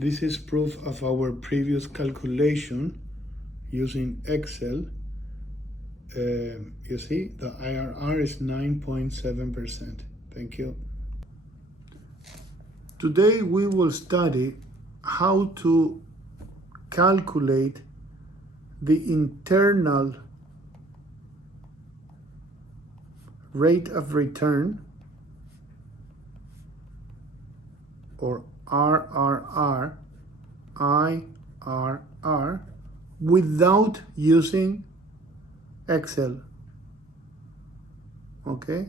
This is proof of our previous calculation using Excel. You see, the IRR is 9.7%. Thank you. Today we will study how to calculate the internal rate of return, or IRR, without using Excel. Okay?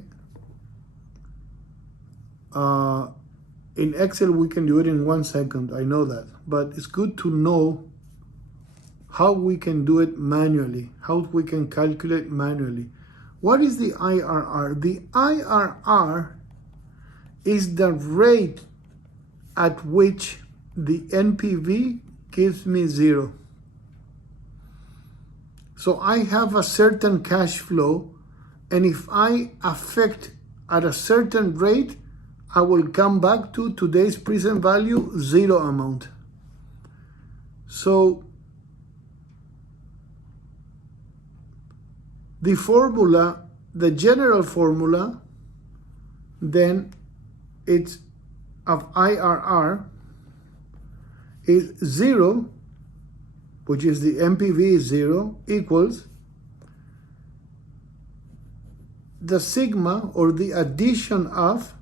In Excel we can do it in 1 second, I know that, but it's good to know how we can do it manually, how we can calculate manually. What is the IRR? The IRR is the rate at which the NPV gives me 0. So I have a certain cash flow, and if I affect at a certain rate, I will come back to today's present value, 0 amount. So the formula, the general formula, then it's of IRR is 0, which is the NPV is 0, equals the sigma, or the addition of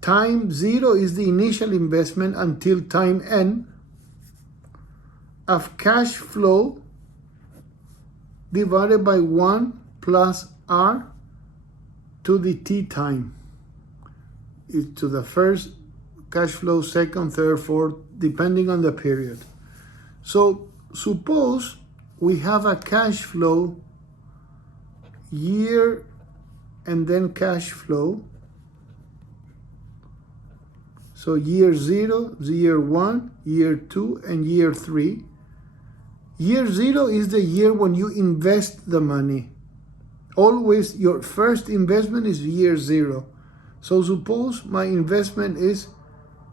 time 0 is the initial investment until time n, of cash flow divided by 1 plus R to the T time. It's to the first cash flow, second, third, fourth, depending on the period. So suppose we have a cash flow year and then cash flow. So year 0, year 1, year 2, and year 3. Year 0 is the year when you invest the money. Always your first investment is year 0. So suppose my investment is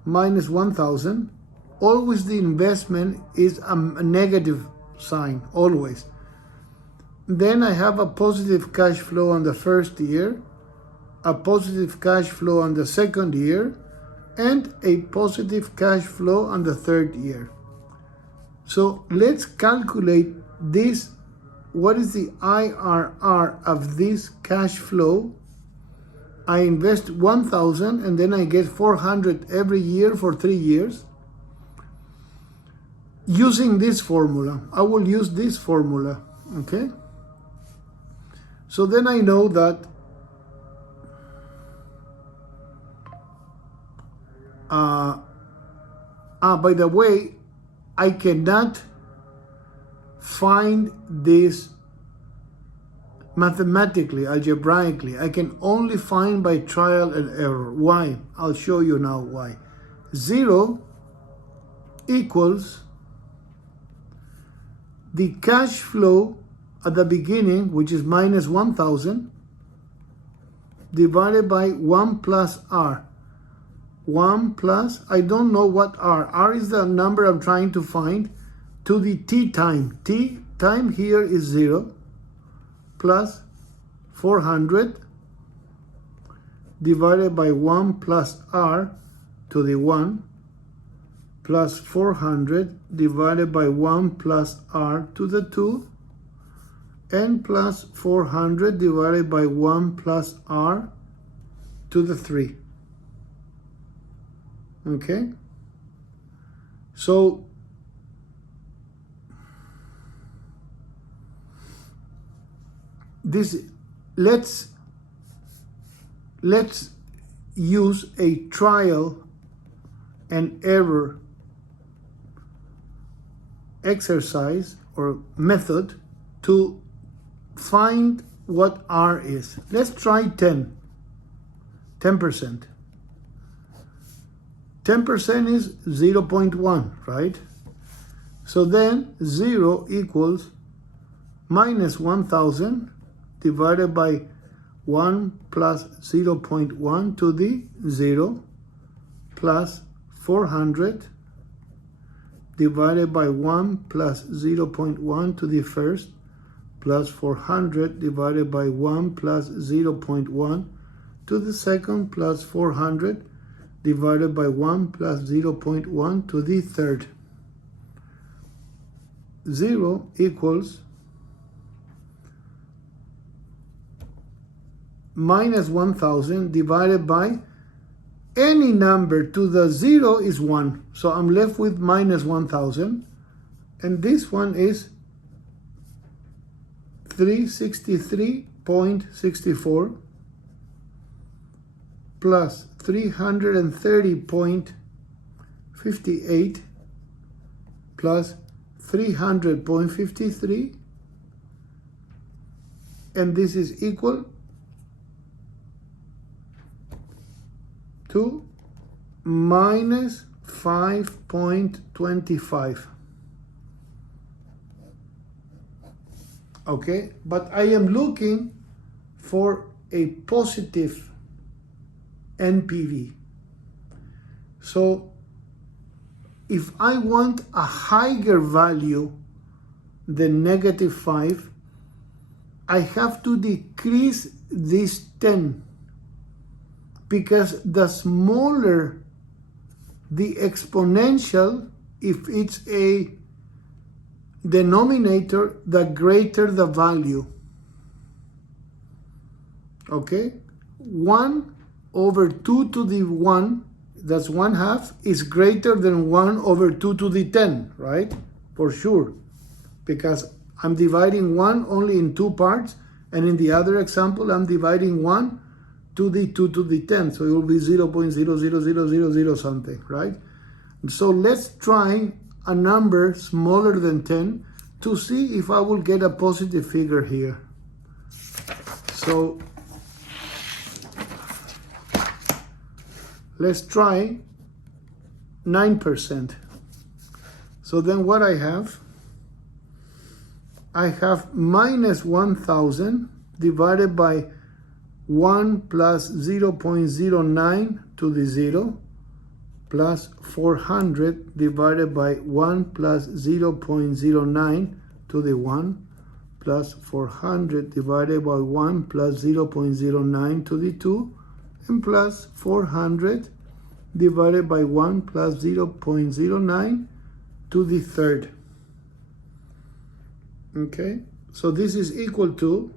minus 1,000. Always the investment is a negative sign, always. Then I have a positive cash flow on the first year, a positive cash flow on the second year, and a positive cash flow on the third year. So let's calculate this. What is the IRR of this cash flow? I invest 1,000 and then I get 400 every year for 3 years. Using this formula, I will use this formula, okay? So then I know that by the way, I cannot find this mathematically, algebraically. I can only find by trial and error. Why? I'll show you now why. 0 equals the cash flow at the beginning, which is minus 1,000, divided by 1 plus R. 1 plus, I don't know what R. R is the number I'm trying to find, to the T time. T time here is 0, plus 400 divided by 1 plus R to the 1, plus 400 divided by 1 plus R to the 2, and plus 400 divided by 1 plus R to the 3. Okay? So this, let's use a trial and error exercise or method to find what R is. Let's try 10%. 10% is 0.1, right? So then 0 equals minus 1,000 divided by 1 plus 0.1 to the 0 plus 400 divided by 1 plus 0.1 to the first, plus 400 divided by 1 plus 0.1 to the second, plus 400 divided by 1 plus 0.1 to the third. 0 equals minus 1000 divided by any number to the 0 is 1. So I'm left with minus 1000. And this one is 363.64 plus 330.58 plus 300.53, and this is equal to minus 5.25. Okay, but I am looking for a positive NPV. So if I want a higher value than negative 5, I have to decrease this 10, because the smaller the exponential, if it's a denominator, the greater the value. Okay? 1 over 2 to the 1, that's 1/2, is greater than 1 over 2 to the 10, right? For sure. Because I'm dividing 1 only in 2 parts, and in the other example, I'm dividing 1 to the 2 to the 10, so it will be 0.00000 something, right? So let's try a number smaller than 10 to see if I will get a positive figure here. So let's try 9%. So then what I have minus 1000 divided by 1 plus 0.09 to the 0 plus 400 divided by 1 plus 0.09 to the 1 plus 400 divided by 1 plus 0.09 to the 2 and plus 400 divided by 1 plus 0.09 to the third. Okay, so this is equal to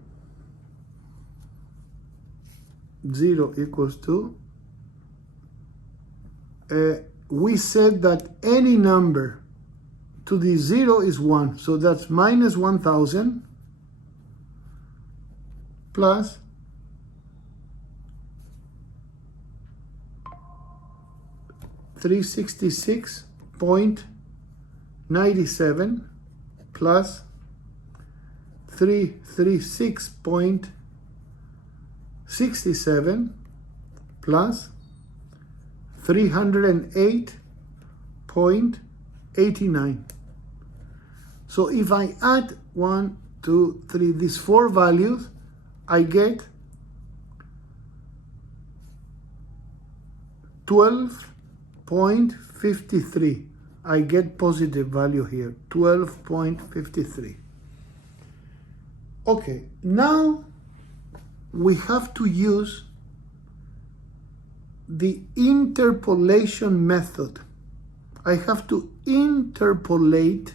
0 equals to, we said that any number to the 0 is 1, so that's minus 1000 plus 366.97 plus 336.67 plus 308.89. So if I add 1, 2, 3, these 4 values, I get 12.53. I get positive value here, 12.53. Okay, now we have to use the interpolation method. I have to interpolate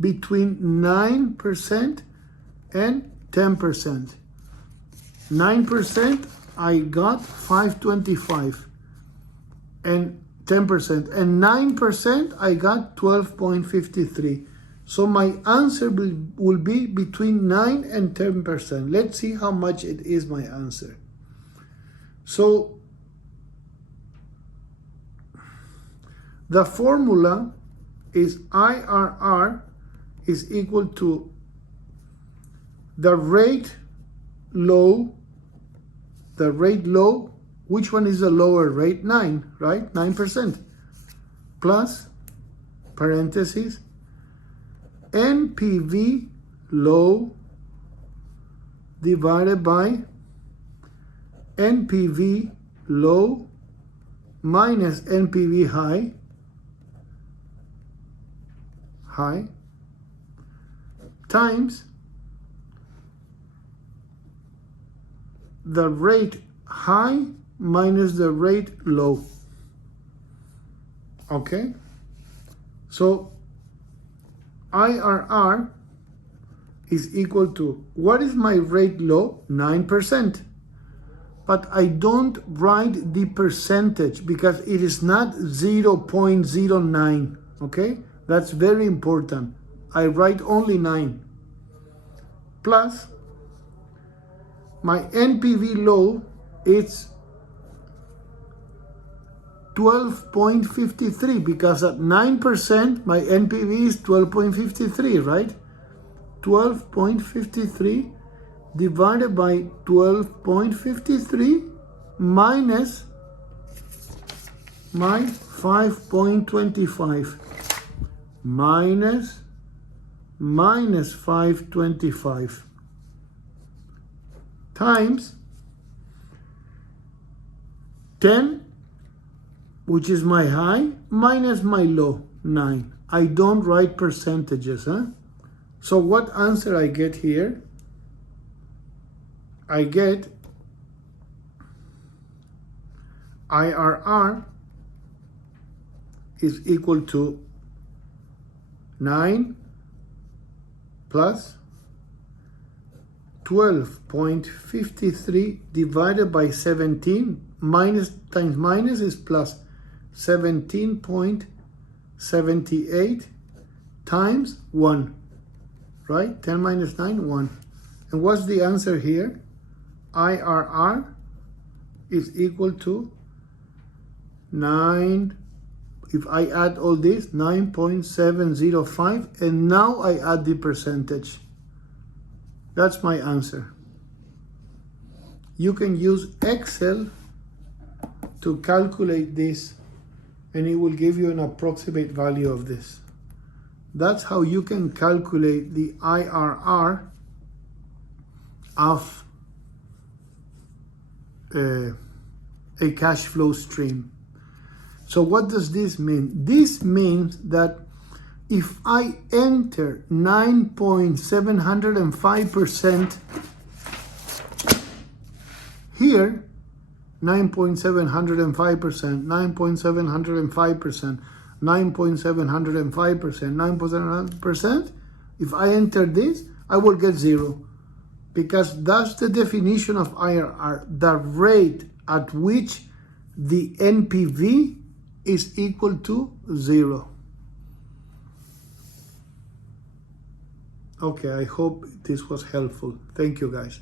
between 9% and 10%. 9% I got 525, and 10%, and 9% I got 12.53. So my answer will be between 9 and 10%. Let's see how much it is my answer. So the formula is IRR is equal to the rate low, which one is the lower rate? 9, right? 9%. Plus, parentheses, NPV low divided by NPV low minus NPV high times the rate high minus the rate low. Okay? So IRR is equal to, what is my rate low? 9%. But I don't write the percentage because it is not 0.09. Okay? That's very important. I write only 9. Plus, my NPV low, it's 12.53 because at 9% my NPV is 12.53, right? 12.53 divided by 12.53 minus my 5.25 minus 525 times 10, which is my high, minus my low, 9. I don't write percentages, huh? So what answer I get here? I get IRR is equal to 9 plus 12.53 divided by 17, minus times minus is plus, 17.78 times 1, right? 10 minus 9, 1. And what's the answer here? IRR is equal to 9, if I add all this, 9.705, and now I add the percentage. That's my answer. You can use Excel to calculate this, and it will give you an approximate value of this. That's how you can calculate the IRR of a cash flow stream. So what does this mean? This means that if I enter 9.705% here, 9.705%, 9.705%, 9.705%, 9.700%, if I enter this, I will get 0. Because that's the definition of IRR, the rate at which the NPV is equal to 0. Okay, I hope this was helpful. Thank you, guys.